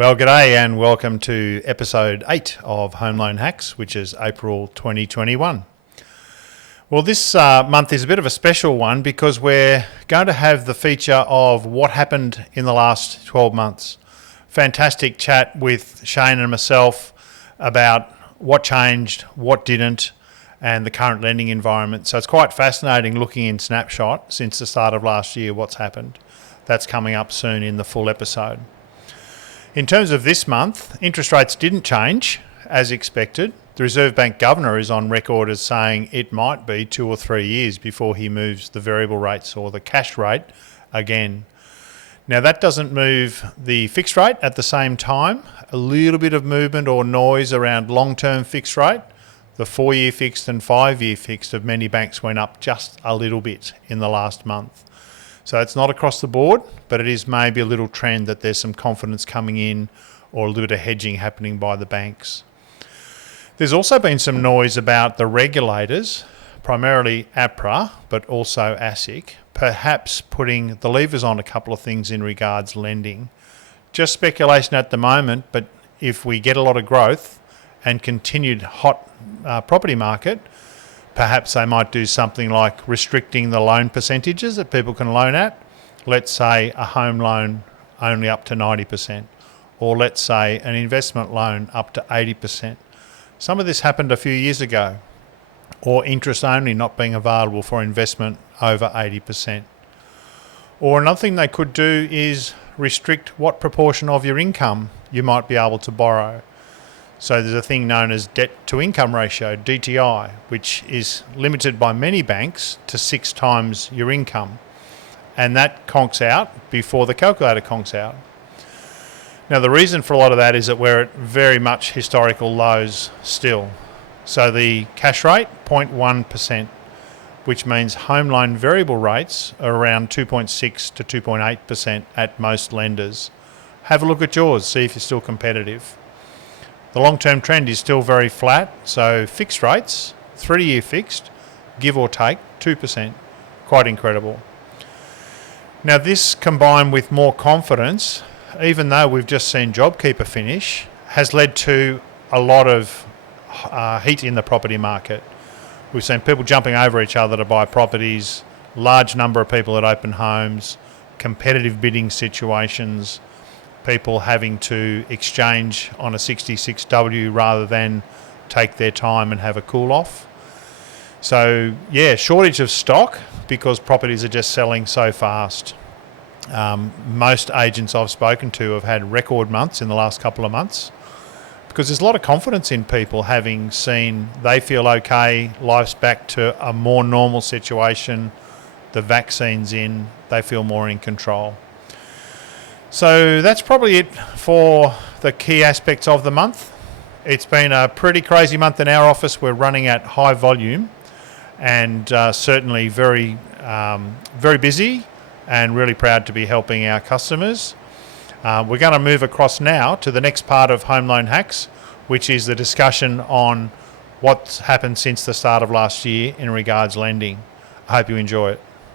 Well, g'day and welcome to episode 8 of Home Loan Hacks, which is April 2021. Well, this month is a bit of a special one because we're going to have the feature of what happened in the last 12 months. Fantastic chat with Shane and myself about what changed, what didn't, and the current lending environment. So it's quite fascinating looking in snapshot since the start of last year, what's happened. That's coming up soon in the full episode. In terms of this month, interest rates didn't change as expected. The Reserve Bank Governor is on record as saying it might be 2 or 3 years before he moves the variable rates or the cash rate again. Now that doesn't move the fixed rate at the same time. A little bit of movement or noise around long-term fixed rate. The 4-year fixed and 5-year fixed of many banks went up just a little bit in the last month. So it's not across the board, but it is maybe a little trend that there's some confidence coming in or a little bit of hedging happening by the banks. There's also been some noise about the regulators, primarily Apr, but also ASIC, perhaps putting the levers on a couple of things in regards lending. Just speculation at the moment, but if we get a lot of growth and continued hot property market, perhaps they might do something like restricting the loan percentages that people can loan at. Let's say a home loan only up to 90%, or let's say an investment loan up to 80%. Some of this happened a few years ago, or interest only not being available for investment over 80%. Or another thing they could do is restrict what proportion of your income you might be able to borrow. So there's a thing known as debt to income ratio, DTI, which is limited by many banks to 6 times your income. And that conks out before the calculator conks out. Now the reason for a lot of that is that we're at very much historical lows still. So the cash rate, 0.1%, which means home loan variable rates are around 2.6 to 2.8% at most lenders. Have a look at yours, see if you're still competitive. The long-term trend is still very flat, so fixed rates, 3-year fixed, give or take, 2%, quite incredible. Now this combined with more confidence, even though we've just seen JobKeeper finish, has led to a lot of heat in the property market. We've seen people jumping over each other to buy properties, large number of people at open homes, competitive bidding situations, people having to exchange on a 66W rather than take their time and have a cool off. So yeah, shortage of stock because properties are just selling so fast. Most agents I've spoken to have had record months in the last couple of months because there's a lot of confidence in people having seen they feel okay, life's back to a more normal situation, the vaccine's in, they feel more in control. So that's probably it for the key aspects of the month. It's been a pretty crazy month in our office. We're running at high volume and certainly very busy and really proud to be helping our customers. We're going to move across now to the next part of Home Loan Hacks, which is the discussion on what's happened since the start of last year in regards lending. I hope you enjoy it.